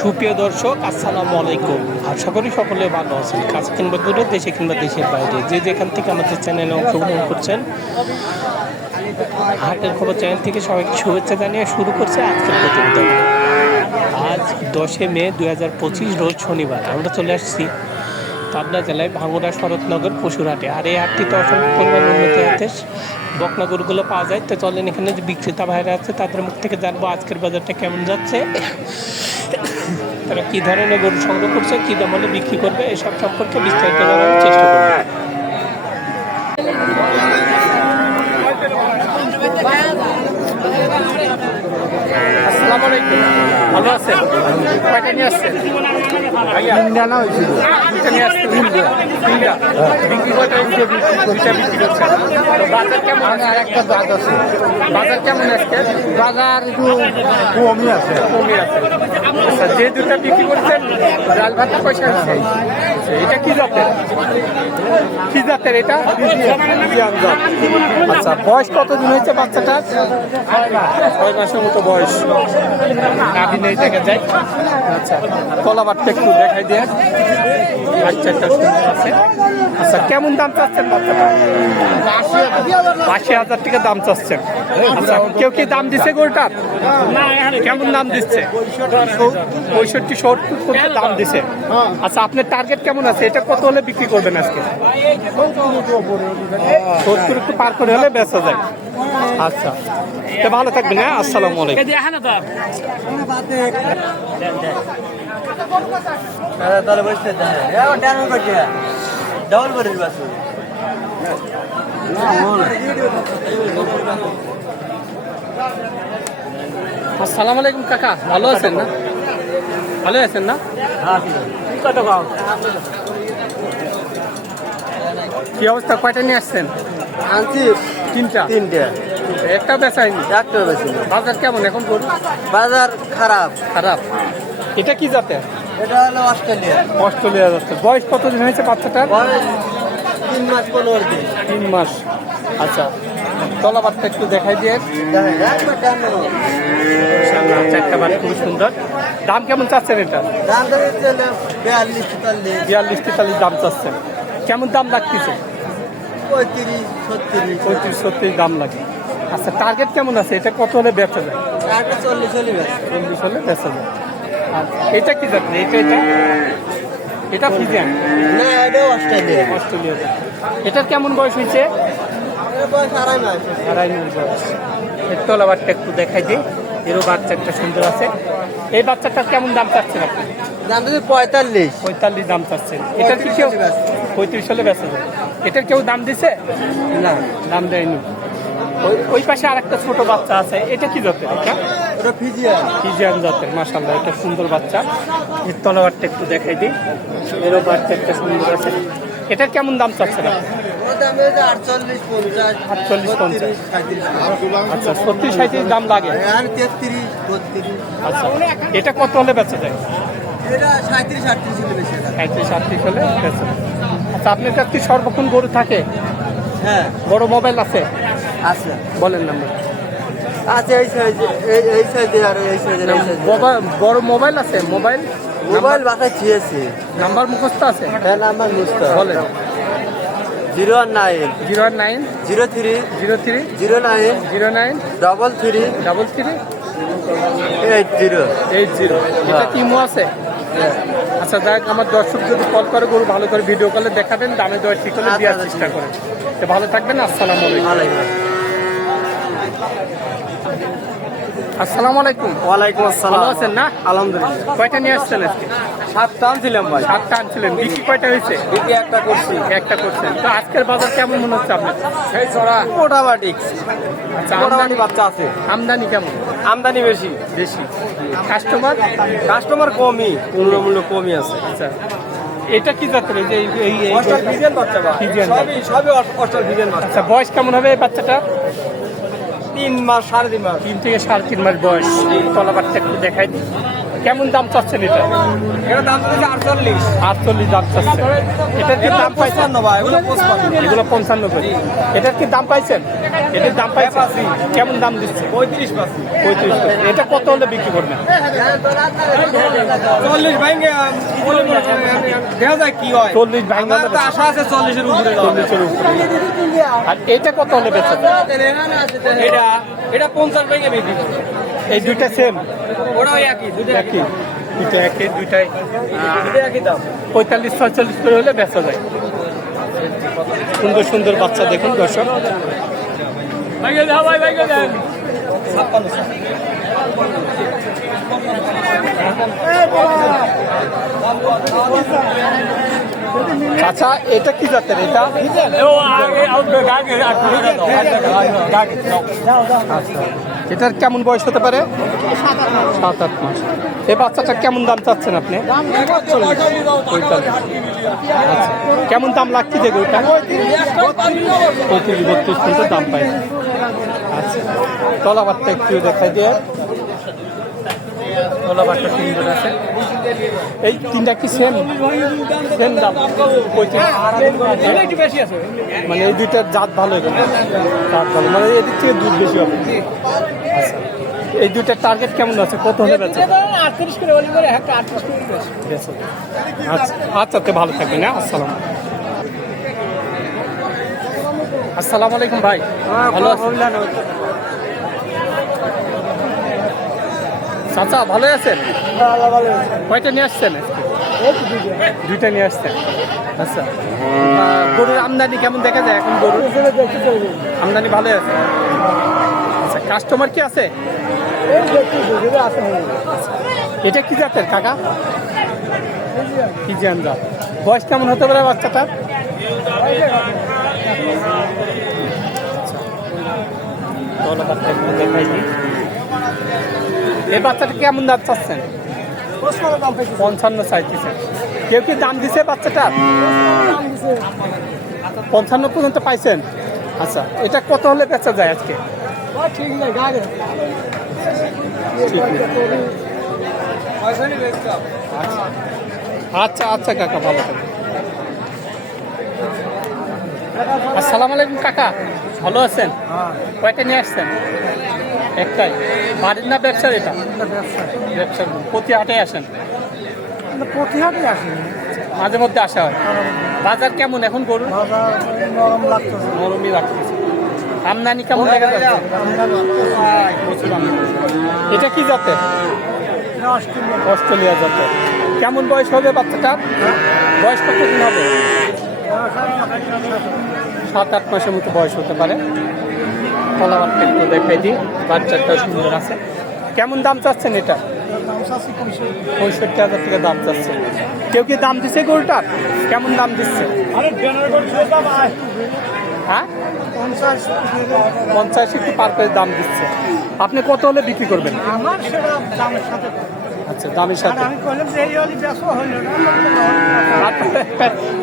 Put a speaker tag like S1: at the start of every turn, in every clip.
S1: সুপ্রিয় দর্শক, আসসালামু আলাইকুম। আশা করি সকলে ভালো আছেন। কাছে কিংবা দূরে, দেশে কিংবা দেশের বাইরে, যে যেখান থেকে আমাদের চ্যানেলে অংশগ্রহণ করছেন, হাটের খবর চ্যানেল থেকে সবাইকে শুভেচ্ছা জানিয়ে শুরু করছে আজকের প্রতিবেদন। আজ দশে মে দু হাজার পঁচিশ, রোজ শনিবার। আমরা চলে আসছি পাবনা জেলায় ভাঙ্গুড়া শরৎনগর পশুরহাটে। আর এই হাটটি তো অসংখ্য পরিমাণ উন্নতি হাতে বকনাগরগুলো পাওয়া যায়। তো চলেন এখানে যে বিক্রেতা ভাইরা আছে, তাদের মুখ থেকে জানব আজকের বাজারটা কেমন যাচ্ছে। তারা কী ধরনের গরু সংগ্রহ করছে, কী দাম হলে বিক্রি করবে, এসব সম্পর্কে বিস্তারিত চেষ্টা করবে। আসসালামু আলাইকুম। ভালো আছে? কয়টা নিয়ে আসছে
S2: না হয়েছিল
S1: নিয়ে আসছেন। তিনটা। বিক্রি কয়টা বিক্রি দুইটা বিক্রি করছে বাজার কেমন
S2: আর একটা দাগ আছে।
S1: বাজার কেমন আজকে?
S2: বাজার একটু কমই আছে।
S1: কমই আছে। আচ্ছা যে দুটা বিক্রি করছেন ডাল ভাত পয়সা আছে? এটা কি জাতের? কি জাতের এটা? আচ্ছা বয়স কতদিন হয়েছে বাচ্চাটার? ছয় মাসের মতো বয়স। গাভী নেই দেখা যায় আচ্ছা কলাবারটা একটু দেখাই দিয়ে বাচ্চাটা সুন্দর আছে। আচ্ছা কেমন দাম চাচ্ছেন বাচ্চাটা? আশি হাজার টাকা দাম চাচ্ছেন। আচ্ছা কেউ কি দাম দিচ্ছে গরুটার কেমন দাম দিচ্ছে? পঁয়ষট্টি সত্তর পর্যন্ত দাম দিছে। আচ্ছা আপনার টার্গেট কেমন আছে? এটা কত হলে বিক্রি করবেন আজকে? সত্তর একটু পার করে হলে বেচা যায়। আচ্ছা তো ভালো থাকবেন হ্যাঁ? আসসালামু আলাইকুম।
S3: ডবল করে বাস
S1: আসসালামু আলাইকুম কাকা। ভালো আছেন না? ভালো আছেন না? কত কি অবস্থা? কয়টা নিয়ে আসছেন?
S3: আনছি।
S1: তিনটা?
S3: তিনটে।
S1: একটা বেচাইনি
S3: ডাক্তার বেশি
S1: বাজার কেমন এখন গরু?
S3: বাজার খারাপ।
S1: খারাপ। এটা কি জাতের?
S3: এটা হলো অস্ট্রেলিয়া।
S1: অস্ট্রেলিয়া যাচ্ছে। বয়স কতদিন হয়েছে বাচ্চাটার?
S3: তিন মাস পনেরো দিন।
S1: তিন মাস। আচ্ছা তলাবারটা একটু দেখাই দিয়ে। চারটা বার খুব সুন্দর। দাম কেমন চাচ্ছেন এটা?
S3: বিয়াল্লিশ তেতাল্লিশ।
S1: বিয়াল্লিশ তেতাল্লিশ দাম চাচ্ছেন। কেমন দাম লাগতেছে?
S3: পঁয়ত্রিশ ছত্রিশ।
S1: পঁয়ত্রিশ ছত্রিশ দাম লাগে। আচ্ছা টার্গেট কেমন আছে? এটা কত হলে বেচা যায়?
S3: একটা চল্লিশ চল্লিশ
S1: চল্লিশ হলে বেচা যায়। এটা কি জাতের এটা এটা? এটা ফিজিয়ান?
S3: না এটা অস্ট্রেলিয়া
S1: অস্ট্রেলিয়া এটার কেমন বয়স হয়েছে?
S3: আড়াই মাস।
S1: আড়াই মিনিট বয়স। এর তলাবারটা একটু দেখাই দিই। এরও বাচ্চা একটা সুন্দর আছে। এই বাচ্চাটার কেমন দাম চাচ্ছেন আপনি?
S3: দাম তো পঁয়তাল্লিশ।
S1: পঁয়তাল্লিশ দাম চাচ্ছেন। এটার কি কেউ পঁয়ত্রিশ হলে বেচা যায় এটার কেউ দাম দিছে? না। দাম দেয়নি। ওই পাশে আরেকটা ছোট বাচ্চা আছে। এটা কি এটা?
S3: ওটা ফিজিয়ান।
S1: জাতের মাসাল্লাহ এটা সুন্দর বাচ্চা। এর তলাবারটা একটু দেখাই দিই। এরও বাচ্চা একটা সুন্দর আছে। এটার কেমন দাম
S3: পঞ্চাশ। সাঁত্রিশ
S1: আচ্ছা সাঁত্রিশ দাম লাগে? আচ্ছা এটা কত হলে বেচা যায়?
S3: সাঁত্রিশ আটত্রিশ হলে
S1: বেচা। আচ্ছা আপনার কাছে সর্বক্ষণ গরু থাকে?
S3: হ্যাঁ।
S1: বড় মোবাইল আছে?
S3: আছে।
S1: বলেন নাম্বার।
S3: আছে এই সাইজে এই এই সাইজে আর এই সাইজে এই সাইজে
S1: বড় মোবাইল আছে? মোবাইল?
S3: মোবাইল বাসায় চেয়েছি
S1: নাম্বার মুখস্থ আছে?
S3: হ্যাঁ নাম্বার মুস্তা
S1: বলেন।
S3: Zero nine.
S1: Zero nine.
S3: Zero three.
S1: Zero three.
S3: Zero nine.
S1: Zero nine.
S3: Double three.
S1: Double three.
S3: Eight zero.
S1: Eight zero. এটা কি মো আছে? আচ্ছা দেখ আমার দর্শক যদি কল করে গরু ভালো করে ভিডিও কলে দেখাবেন দামে দেওয়ার ঠিক করে দেওয়ার চেষ্টা করেন। তো ভালো থাকবেন আসসালামু আলাইকুম। আসসালামু আলাইকুম।
S3: ওয়ালাইকুম
S1: ভালো
S3: আসসালাম
S1: আছেন না?
S3: আলহামদুলিল্লাহ।
S1: কয়টা নিয়ে আসছেন আজকে?
S3: সাতটা আনছিলাম ভাই।
S1: সাতটা আনছিলেন। বিক্রি কয়টা হয়েছে?
S3: বিক্রি একটা করছি।
S1: একটা করছেন। তো আজকের বাজার কেমন মনে হচ্ছে আপনার?
S3: সেই ছড়া মোটামুটি।
S1: আচ্ছা আমদানি
S3: বাচ্চা আছে।
S1: আমদানি কেমন?
S3: আমদানি বেশি।
S1: বেশি। কাস্টমার?
S3: কাস্টমার কমই তুলনামূল্য কমই আছে।
S1: আচ্ছা। এটা কি জাতের? এই এই- এই এই-
S3: অস্টার ভিজেন বাচ্চা সবই সবই অস্টার ভিজেন বাচ্চা।
S1: আচ্ছা বয়স কেমন হবে এই বাচ্চাটা?
S3: তিন মাস, সাড়ে তিন মাস।
S1: তিন থেকে সাড়ে তিন মাস বয়স। তলাবারটা একটু দেখাই দিই। কেমন দাম চাচ্ছেন এটা?
S2: এটা দাম আটচল্লিশ।
S1: আটচল্লিশ দাম চাচ্ছেন। এটার কি দাম পাইছেন?
S2: ভাই এগুলো
S1: পঞ্চান্ন করে। এটার কি দাম পাইছেন? এটার দাম পাইছেন? কেমন দাম দিচ্ছে?
S2: পঁয়ত্রিশ
S1: পঁয়ত্রিশ এটা কত হলে বিক্রি করবেন?
S2: চল্লিশ ভাঙে দেখা যায় কি হয়।
S1: চল্লিশ
S2: তো আশা আছে চল্লিশের উপরে।
S1: চল্লিশের উপরে। আর এটা কত হলে বেচা
S2: এটা এটা পঞ্চাশ ভাঙে বিক্রি করবে
S1: এই দুইটা সেম
S2: ওটাও একই দুটো একই
S1: দুইটা একই দুইটাই
S2: দুটো একই দাম
S1: পঁয়তাল্লিশ ছয়চল্লিশ করে হলে বেচা যায় সুন্দর সুন্দর বাচ্চা দেখুন দর্শক আচ্ছা এটা কি জাতের এটা আচ্ছা এটার কেমন বয়স হতে পারে? সাত আট মাস। এই বাচ্চাটা কেমন দাম চাচ্ছেন আপনি? আচ্ছা। কেমন দাম লাগছে যে ওইটা পঁয়ত্রিশ বত্রিশ পর্যন্ত দাম পাই। আচ্ছা। তলাবারটা একটু দেখাই দিয়ে। আছে। এই তিনটা কি সেম সেম দাম? মানে এই দুইটার জাত ভালো জাত ভালো। মানে এদিক থেকে দুধ বেশি হবে। আচ্ছা। এই দুইটার টার্গেট কেমন আছে? কত হলে বেচে আচ্ছা আচ্ছা তো ভালো থাকবেন হ্যাঁ? আসসালাম আসসালামু আলাইকুম ভাই। ভালো আছেন? চাচা, ভালো আছেন? কয়টা নিয়ে আসছেন? দুইটা নিয়ে আসছেন। আচ্ছা। গরুর আমদানি কেমন দেখা যায় এখন গরুর? আমদানি ভালো আছে? আচ্ছা কাস্টমার কি আছে? এটা কি জাতের, কাকা? কি জান জাত। বয়স কেমন হতে পারে বাচ্চাটার? চলো বাচ্চা একটু দেখাই দিই। এই বাচ্চাটা কেমন দাম চাচ্ছেন? পঞ্চান্ন চাইতেছেন কেউ কি দাম দিছে বাচ্চাটার পঞ্চান্ন পর্যন্ত পাইছেন? আচ্ছা এটা কত হলে বেচা যায় আজকে। আচ্ছা আচ্ছা কাকা, ভালো থাকবেন। আসসালামু আলাইকুম, কাকা। ভালো আছেন? কয়টা নিয়ে আসছেন? একটাই। বাড়ির না ব্যবসার এটা? ব্যবসার। প্রতি হাটে আসেন?
S2: প্রতিহাটে আসি।
S1: মাঝে মধ্যে আসা হয়। বাজার কেমন? এখন গরু?
S2: নরম লাগতেছে।
S1: নরমই রাখতেছে আমদানি কেমন দেখা যাচ্ছে? এটা কি জাতের? অস্ট্রেলিয়া। জাতের। কেমন বয়স হবে বাচ্চাটার? বয়স কত দিন হবে সাত আট মাসের মতো বয়স হতে পারে। কলাবারটা একটু দেখাই দিই বাচ্চাটা সুন্দর আছে। কেমন দাম চাচ্ছেন এটা? পঁয়ষট্টি হাজার টাকা দাম চাচ্ছে। কেউ কি দাম দিচ্ছে গরুটার কেমন দাম দিচ্ছে? হ্যাঁ?
S2: পঞ্চাশ
S1: একটু পার করে দাম দিচ্ছে। আপনি কত হলে বিক্রি করবেন? আচ্ছা দামের সাথে।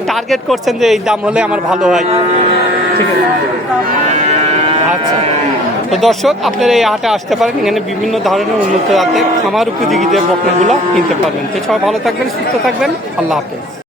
S1: টার্গেট করছেন যে এই দাম হলে আমার ভালো হয়। ঠিক আছে। আচ্ছা। তো দর্শক, আপনারা এই হাটে আসতে পারেন। এখানে বিভিন্ন ধরনের উন্নত জাতের খামার উপযোগীদের বকনাগুলো কিনতে পারবেন। তো সবাই ভালো থাকবেন, সুস্থ থাকবেন। আল্লাহ হাফেজ।